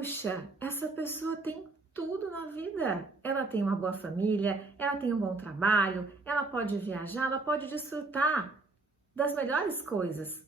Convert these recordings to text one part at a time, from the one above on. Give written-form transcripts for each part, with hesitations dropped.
puxa, essa pessoa tem tudo na vida. Ela tem uma boa família, ela tem um bom trabalho, ela pode viajar, ela pode desfrutar das melhores coisas.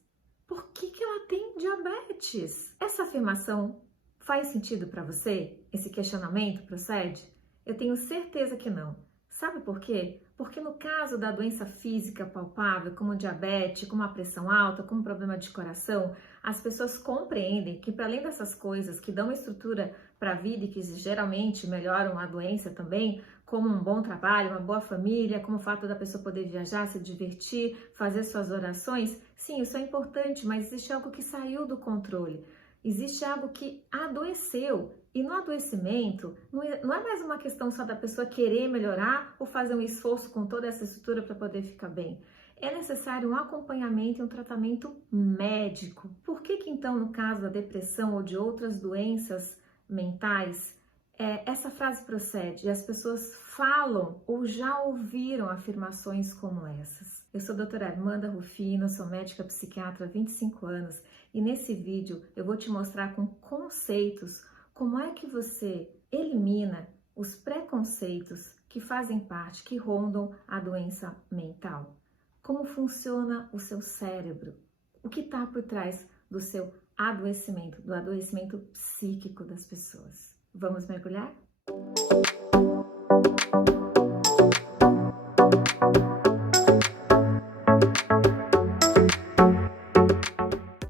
Por que que ela tem diabetes? Essa afirmação faz sentido para você? Esse questionamento procede? Eu tenho certeza que não. Sabe por quê? Porque no caso da doença física palpável, como diabetes, como a pressão alta, como problema de coração, as pessoas compreendem que para além dessas coisas que dão estrutura para a vida e que geralmente melhoram a doença também, como um bom trabalho, uma boa família, como o fato da pessoa poder viajar, se divertir, fazer suas orações, sim, isso é importante, mas existe algo que saiu do controle. Existe algo que adoeceu. E no adoecimento, não é mais uma questão só da pessoa querer melhorar ou fazer um esforço com toda essa estrutura para poder ficar bem. É necessário um acompanhamento e um tratamento médico. Por que que então, no caso da depressão ou de outras doenças mentais, essa frase procede e as pessoas falam ou já ouviram afirmações como essas? Eu sou a doutora Armanda Rufino, sou médica psiquiatra há 25 anos e nesse vídeo eu vou te mostrar com conceitos como é que você elimina os preconceitos que fazem parte, que rondam a doença mental. Como funciona o seu cérebro? O que está por trás do seu adoecimento, do adoecimento psíquico das pessoas? Vamos mergulhar? O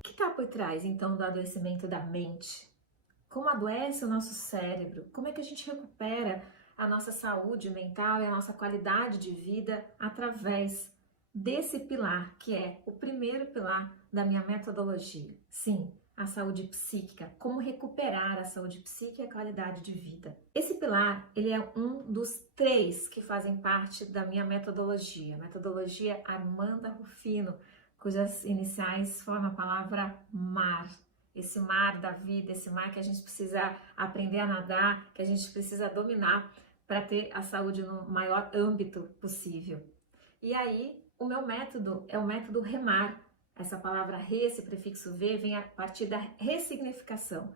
que está por trás, então, do adoecimento da mente? Como adoece o nosso cérebro? Como é que a gente recupera a nossa saúde mental e a nossa qualidade de vida através desse pilar, que é o primeiro pilar da minha metodologia? Sim, a saúde psíquica. Como recuperar a saúde psíquica e a qualidade de vida. Esse pilar, ele é um dos 3 que fazem parte da minha metodologia. Metodologia Armanda Rufino, cujas iniciais formam a palavra MAR. Esse mar da vida, esse mar que a gente precisa aprender a nadar, que a gente precisa dominar para ter a saúde no maior âmbito possível. E aí, o meu método é o método REMAR. Essa palavra re, esse prefixo V, vem a partir da ressignificação.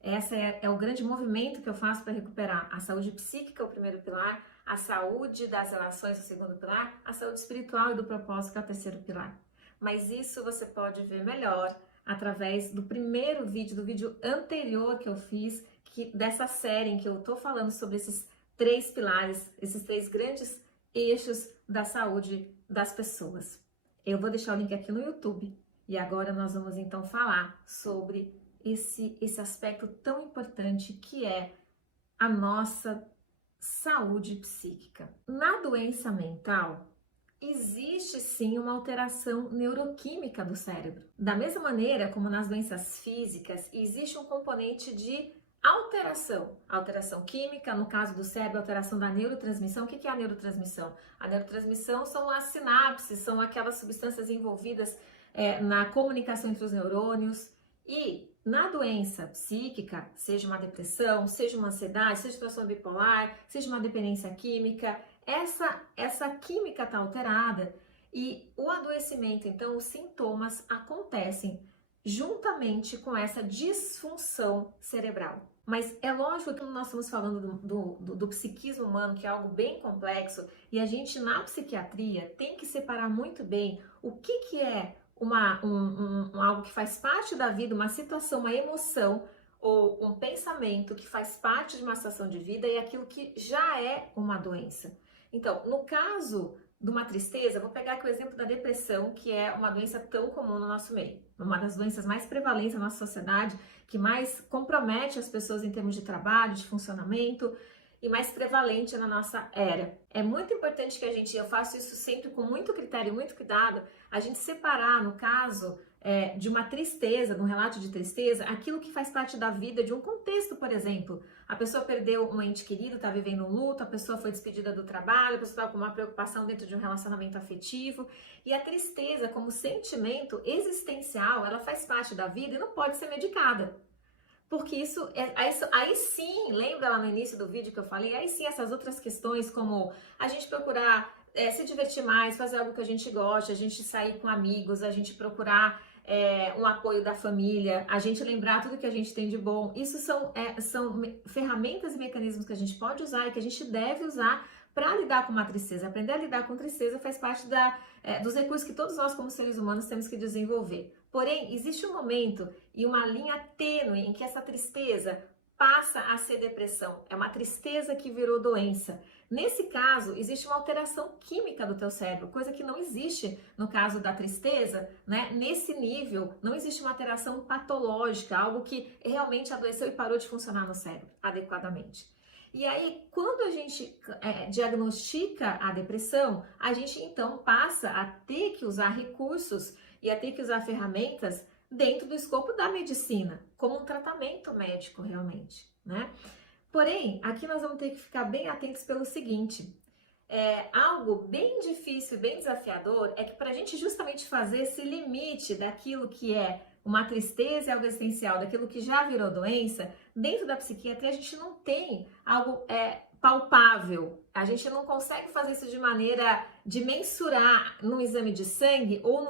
Esse é o grande movimento que eu faço para recuperar a saúde psíquica, o primeiro pilar, a saúde das relações, o segundo pilar, a saúde espiritual e do propósito, que é o terceiro pilar. Mas isso você pode ver melhor através do primeiro vídeo, do vídeo anterior que eu fiz, dessa série em que eu tô falando sobre esses 3 pilares, esses 3 grandes eixos da saúde das pessoas. Eu vou deixar o link aqui no YouTube. E agora nós vamos então falar sobre esse aspecto tão importante que é a nossa saúde psíquica. Na doença mental, existe sim uma alteração neuroquímica do cérebro. Da mesma maneira como nas doenças físicas, existe um componente de alteração química, no caso do cérebro, alteração da neurotransmissão. O que é a neurotransmissão? A neurotransmissão são as sinapses, são aquelas substâncias envolvidas na comunicação entre os neurônios. E na doença psíquica, seja uma depressão, seja uma ansiedade, seja transtorno bipolar, seja uma dependência química, essa química está alterada e o adoecimento, então os sintomas acontecem juntamente com essa disfunção cerebral. Mas é lógico que nós estamos falando do psiquismo humano, que é algo bem complexo, e a gente na psiquiatria tem que separar muito bem o que é algo que faz parte da vida, uma situação, uma emoção ou um pensamento que faz parte de uma situação de vida e aquilo que já é uma doença. Então, no caso de uma tristeza, vou pegar aqui o exemplo da depressão, que é uma doença tão comum no nosso meio, uma das doenças mais prevalentes na nossa sociedade, que mais compromete as pessoas em termos de trabalho, de funcionamento e mais prevalente na nossa era. É muito importante que eu faço isso sempre com muito critério e muito cuidado, a gente separar, no caso de uma tristeza, de um relato de tristeza, aquilo que faz parte da vida, de um contexto, por exemplo. A pessoa perdeu um ente querido, está vivendo um luto, a pessoa foi despedida do trabalho, a pessoa está com uma preocupação dentro de um relacionamento afetivo. E a tristeza, como sentimento existencial, ela faz parte da vida e não pode ser medicada. Porque aí sim, lembra lá no início do vídeo que eu falei? Aí sim, essas outras questões, como a gente procurar se divertir mais, fazer algo que a gente gosta, a gente sair com amigos, a gente procurar um apoio da família, a gente lembrar tudo que a gente tem de bom. Isso são ferramentas e mecanismos que a gente pode usar e que a gente deve usar para lidar com uma tristeza. Aprender a lidar com tristeza faz parte dos recursos que todos nós, como seres humanos, temos que desenvolver. Porém, existe um momento e uma linha tênue em que essa tristeza passa a ser depressão. É uma tristeza que virou doença. Nesse caso, existe uma alteração química do teu cérebro, coisa que não existe no caso da tristeza, né? Nesse nível, não existe uma alteração patológica, algo que realmente adoeceu e parou de funcionar no cérebro adequadamente. E aí, quando a gente diagnostica a depressão, a gente então passa a ter que usar recursos e a ter que usar ferramentas dentro do escopo da medicina, como um tratamento médico realmente, né? Porém, aqui nós vamos ter que ficar bem atentos pelo seguinte, algo bem difícil, bem desafiador, é que para a gente justamente fazer esse limite daquilo que é uma tristeza e algo essencial, daquilo que já virou doença, dentro da psiquiatria a gente não tem algo palpável, a gente não consegue fazer isso de maneira de mensurar num exame de sangue ou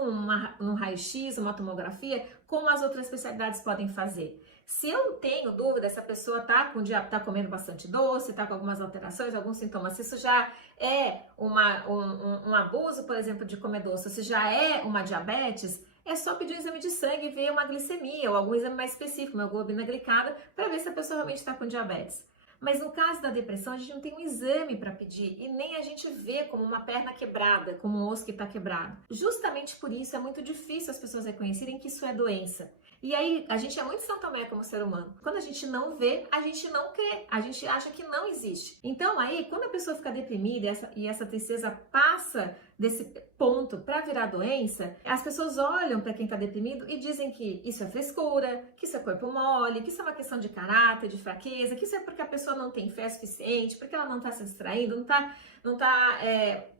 num raio-x, uma tomografia, como as outras especialidades podem fazer. Se eu tenho dúvida se a pessoa tá comendo bastante doce, tá com algumas alterações, alguns sintomas, se isso já é um abuso, por exemplo, de comer doce, se já é uma diabetes, é só pedir um exame de sangue e ver uma glicemia ou algum exame mais específico, uma hemoglobina glicada, para ver se a pessoa realmente está com diabetes. Mas no caso da depressão, a gente não tem um exame para pedir e nem a gente vê como uma perna quebrada, como um osso que está quebrado. Justamente por isso é muito difícil as pessoas reconhecerem que isso é doença. E aí, a gente é muito São Tomé como ser humano. Quando a gente não vê, a gente não crê, a gente acha que não existe. Então aí, quando a pessoa fica deprimida e essa tristeza passa desse ponto para virar doença, as pessoas olham para quem está deprimido e dizem que isso é frescura, que isso é corpo mole, que isso é uma questão de caráter, de fraqueza, que isso é porque a pessoa não tem fé suficiente, porque ela não está se distraindo, não tá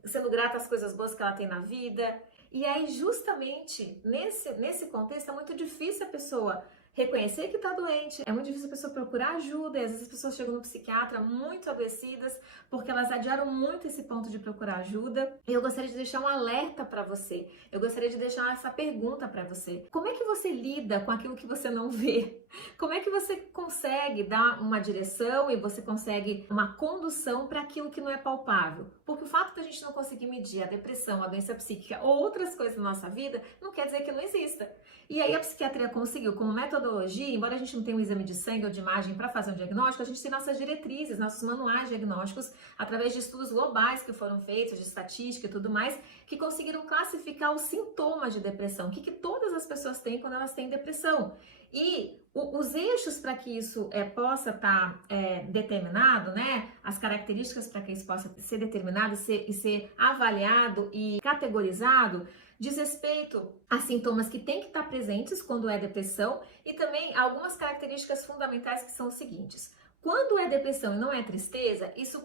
sendo grata às coisas boas que ela tem na vida. E aí, justamente, nesse contexto, é muito difícil a pessoa reconhecer que está doente, é muito difícil a pessoa procurar ajuda, e às vezes as pessoas chegam no psiquiatra muito adoecidas, porque elas adiaram muito esse ponto de procurar ajuda. E eu gostaria de deixar um alerta para você, eu gostaria de deixar essa pergunta para você. Como é que você lida com aquilo que você não vê? Como é que você consegue dar uma direção e você consegue uma condução para aquilo que não é palpável? Porque o fato de a gente não conseguir medir a depressão, a doença psíquica ou outras coisas na nossa vida, não quer dizer que não exista. E aí a psiquiatria conseguiu, como metodologia, embora a gente não tenha um exame de sangue ou de imagem para fazer um diagnóstico, a gente tem nossas diretrizes, nossos manuais diagnósticos, através de estudos globais que foram feitos, de estatística e tudo mais, que conseguiram classificar os sintomas de depressão, o que todas as pessoas têm quando elas têm depressão. E os eixos para que isso possa estar determinado, né? As características para que isso possa ser determinado e ser avaliado e categorizado, diz respeito a sintomas que têm que estar presentes quando é depressão e também algumas características fundamentais que são os seguintes. Quando é depressão e não é tristeza, isso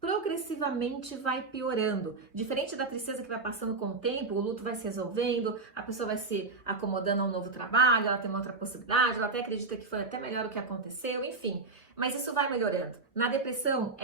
progressivamente vai piorando. Diferente da tristeza que vai passando com o tempo, o luto vai se resolvendo, a pessoa vai se acomodando a um novo trabalho, ela tem uma outra possibilidade, ela até acredita que foi até melhor o que aconteceu, enfim. Mas isso vai melhorando. Na depressão,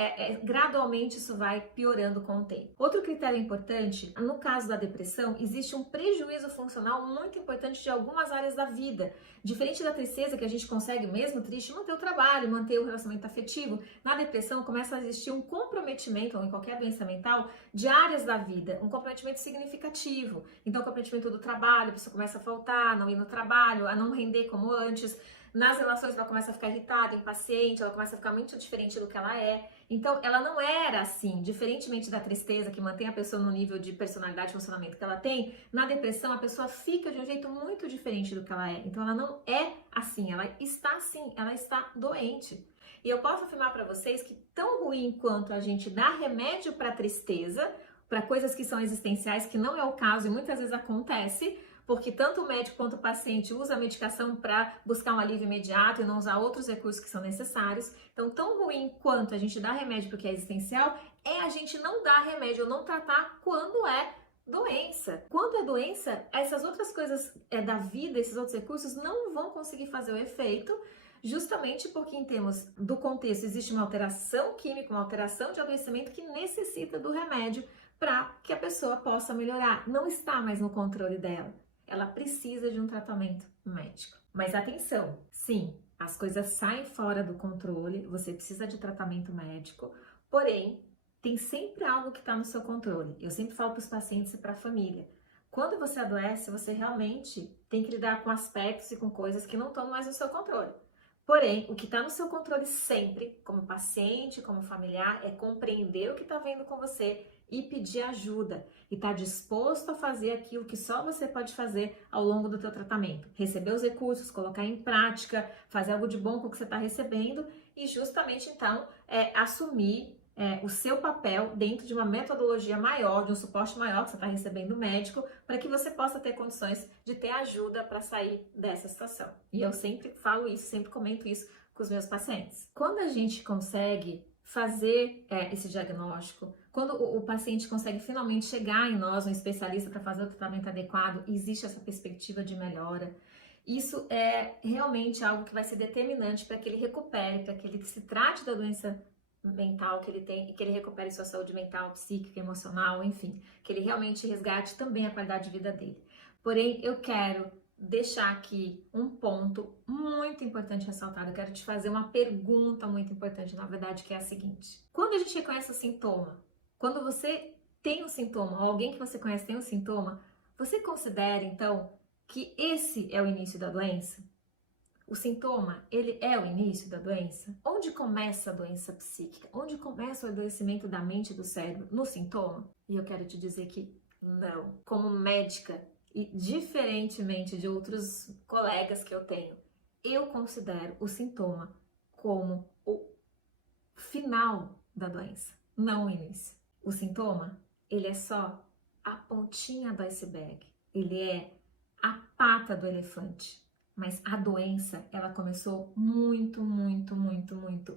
gradualmente isso vai piorando com o tempo. Outro critério importante, no caso da depressão, existe um prejuízo funcional muito importante de algumas áreas da vida. Diferente da tristeza, que a gente consegue, mesmo triste, manter o trabalho, manter o relacionamento afetivo, na depressão começa a existir um comprometimento, ou em qualquer doença mental, de áreas da vida, um comprometimento significativo. Então, o comprometimento do trabalho, a pessoa começa a faltar, a não ir no trabalho, a não render como antes. Nas relações ela começa a ficar irritada, impaciente, ela começa a ficar muito diferente do que ela é. Então, ela não era assim, diferentemente da tristeza, que mantém a pessoa no nível de personalidade e funcionamento que ela tem, na depressão a pessoa fica de um jeito muito diferente do que ela é. Então, ela não é assim, ela está doente. E eu posso afirmar para vocês que tão ruim quanto a gente dá remédio para tristeza, para coisas que são existenciais, que não é o caso e muitas vezes acontece, porque tanto o médico quanto o paciente usa a medicação para buscar um alívio imediato e não usar outros recursos que são necessários. Então, tão ruim quanto a gente dá remédio para o que é existencial, é a gente não dar remédio ou não tratar quando é doença. Quando é doença, essas outras coisas da vida, esses outros recursos não vão conseguir fazer o efeito, justamente porque em termos do contexto existe uma alteração química, uma alteração de adoecimento que necessita do remédio para que a pessoa possa melhorar. Não está mais no controle dela. ela precisa de um tratamento médico. Mas atenção, sim, as coisas saem fora do controle, você precisa de tratamento médico, porém, tem sempre algo que está no seu controle. Eu sempre falo para os pacientes e para a família. Quando você adoece, você realmente tem que lidar com aspectos e com coisas que não estão mais no seu controle. Porém, o que está no seu controle sempre, como paciente, como familiar, é compreender o que está vendo com você e pedir ajuda. E estar disposto a fazer aquilo que só você pode fazer ao longo do teu tratamento. Receber os recursos, colocar em prática, fazer algo de bom com o que você está recebendo e justamente então assumir o seu papel dentro de uma metodologia maior, de um suporte maior que você está recebendo médico, para que você possa ter condições de ter ajuda para sair dessa situação. E eu sempre falo isso, sempre comento isso com os meus pacientes. Quando a gente consegue fazer esse diagnóstico, quando o paciente consegue finalmente chegar em nós, um especialista, para fazer o tratamento adequado, existe essa perspectiva de melhora. Isso é realmente algo que vai ser determinante para que ele recupere, para que ele se trate da doença mental que ele tem e que ele recupere sua saúde mental, psíquica, emocional, enfim, que ele realmente resgate também a qualidade de vida dele. Porém, eu quero deixar aqui um ponto muito importante ressaltado. Eu quero te fazer uma pergunta muito importante, na verdade, que é a seguinte: quando a gente reconhece o sintoma, quando você tem um sintoma, ou alguém que você conhece tem um sintoma, você considera então que esse é o início da doença? O sintoma, ele é o início da doença? Onde começa a doença psíquica? Onde começa o adoecimento da mente e do cérebro? No sintoma? E eu quero te dizer que não. Como médica, e diferentemente de outros colegas que eu tenho, eu considero o sintoma como o final da doença, não o início. O sintoma, ele é só a pontinha do iceberg. Ele é a pata do elefante. Mas a doença, ela começou muito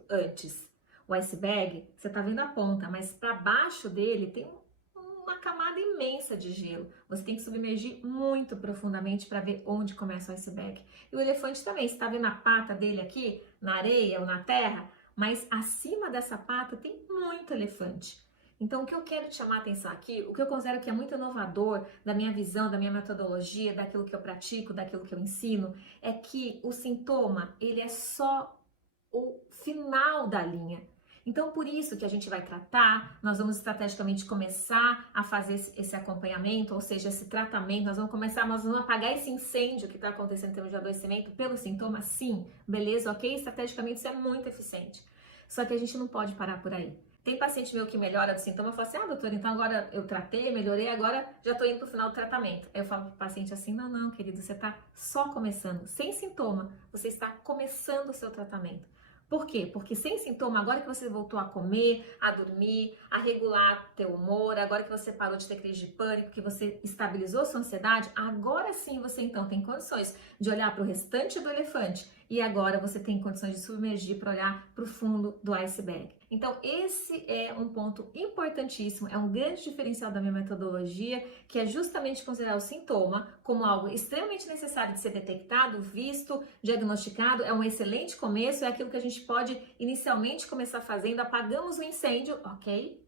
antes. O iceberg, você tá vendo a ponta, mas para baixo dele tem uma camada imensa de gelo. Você tem que submergir muito profundamente para ver onde começa o iceberg. E o elefante também, você tá vendo a pata dele aqui, na areia ou na terra, mas acima dessa pata tem muito elefante. Então, o que eu quero te chamar a atenção aqui, o que eu considero que é muito inovador da minha visão, da minha metodologia, daquilo que eu pratico, daquilo que eu ensino, é que o sintoma, ele é só o final da linha. Então, por isso que a gente vai tratar, nós vamos estrategicamente começar a fazer esse acompanhamento, ou seja, esse tratamento, nós vamos apagar esse incêndio que está acontecendo em termos de adoecimento pelo sintoma, sim, beleza, ok? Estrategicamente isso é muito eficiente. Só que a gente não pode parar por aí. Tem paciente meu que melhora do sintoma, eu falo assim, doutor, então agora eu tratei, melhorei, agora já tô indo pro final do tratamento. Aí eu falo pro paciente assim, não, querido, você tá só começando, sem sintoma, você está começando o seu tratamento. Por quê? Porque sem sintoma, agora que você voltou a comer, a dormir, a regular teu humor, agora que você parou de ter crise de pânico, que você estabilizou sua ansiedade, agora sim você então tem condições de olhar para o restante do elefante e agora você tem condições de submergir para olhar para o fundo do iceberg. Então esse é um ponto importantíssimo, é um grande diferencial da minha metodologia, que é justamente considerar o sintoma como algo extremamente necessário de ser detectado, visto, diagnosticado, é um excelente começo, é aquilo que a gente pode inicialmente começar fazendo, apagamos o incêndio, ok?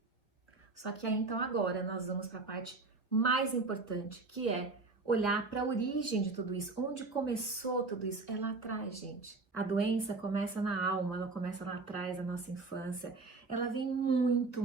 Só que aí então agora nós vamos para a parte mais importante, que é olhar para a origem de tudo isso, onde começou tudo isso, é lá atrás, gente. A doença começa na alma, ela começa lá atrás da nossa infância, ela vem muito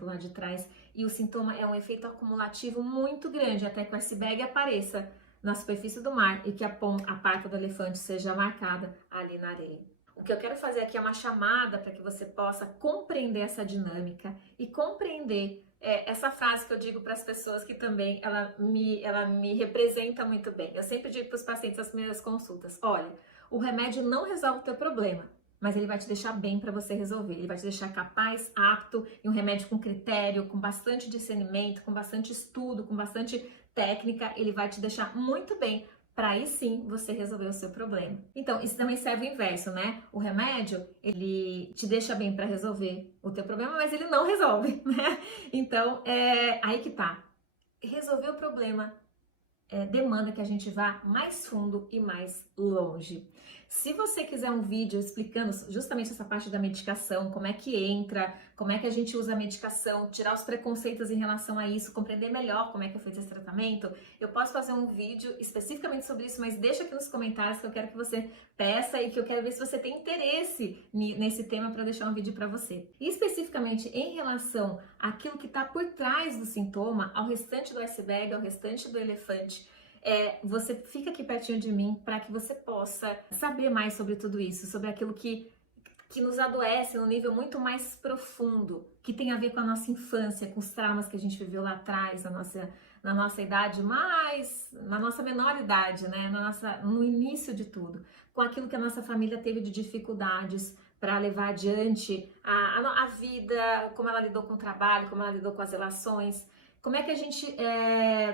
lá de trás e o sintoma é um efeito acumulativo muito grande até que o iceberg apareça na superfície do mar e que a pata do elefante seja marcada ali na areia. O que eu quero fazer aqui é uma chamada para que você possa compreender essa dinâmica e compreender essa frase que eu digo para as pessoas que também ela me representa muito bem. Eu sempre digo para os pacientes nas primeiras consultas, olha, o remédio não resolve o teu problema, mas ele vai te deixar bem para você resolver. Ele vai te deixar capaz, apto, e um remédio com critério, com bastante discernimento, com bastante estudo, com bastante técnica, ele vai te deixar muito bem para aí sim você resolver o seu problema. Então, isso também serve o inverso, né? O remédio, ele te deixa bem para resolver o teu problema, mas ele não resolve, né? Então, aí que tá. Resolver o problema demanda que a gente vá mais fundo e mais longe. Se você quiser um vídeo explicando justamente essa parte da medicação, como é que entra, como é que a gente usa a medicação, tirar os preconceitos em relação a isso, compreender melhor como é que eu fiz esse tratamento, eu posso fazer um vídeo especificamente sobre isso, mas deixa aqui nos comentários que eu quero que você peça e que eu quero ver se você tem interesse nesse tema para deixar um vídeo para você. E especificamente em relação àquilo que está por trás do sintoma, ao restante do iceberg, ao restante do elefante, você fica aqui pertinho de mim para que você possa saber mais sobre tudo isso, sobre aquilo que nos adoece num nível muito mais profundo, que tem a ver com a nossa infância, com os traumas que a gente viveu lá atrás, na nossa idade na nossa menor idade, né? No início de tudo, com aquilo que a nossa família teve de dificuldades para levar adiante a vida, como ela lidou com o trabalho, como ela lidou com as relações. Como é que a gente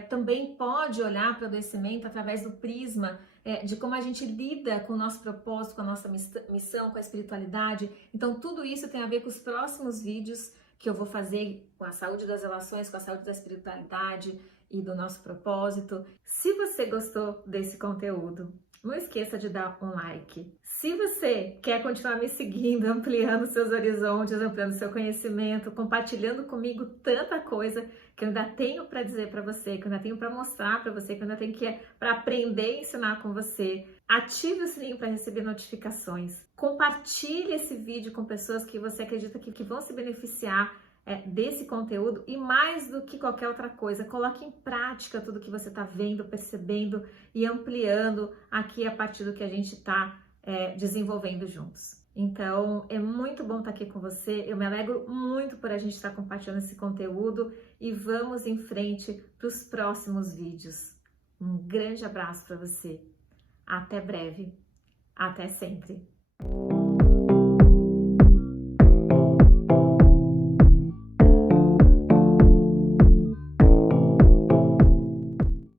também pode olhar para o adoecimento através do prisma de como a gente lida com o nosso propósito, com a nossa missão, com a espiritualidade. Então, tudo isso tem a ver com os próximos vídeos que eu vou fazer com a saúde das relações, com a saúde da espiritualidade e do nosso propósito. Se você gostou desse conteúdo, não esqueça de dar um like. Se você quer continuar me seguindo, ampliando seus horizontes, ampliando seu conhecimento, compartilhando comigo tanta coisa que eu ainda tenho para dizer para você, que eu ainda tenho para mostrar para você, que eu ainda tenho para aprender e ensinar com você, ative o sininho para receber notificações. Compartilhe esse vídeo com pessoas que você acredita que vão se beneficiar desse conteúdo e mais do que qualquer outra coisa, coloque em prática tudo que você está vendo, percebendo e ampliando aqui a partir do que a gente está desenvolvendo juntos. Então, é muito bom estar aqui com você, eu me alegro muito por a gente estar compartilhando esse conteúdo e vamos em frente para os próximos vídeos. Um grande abraço para você, até breve, até sempre!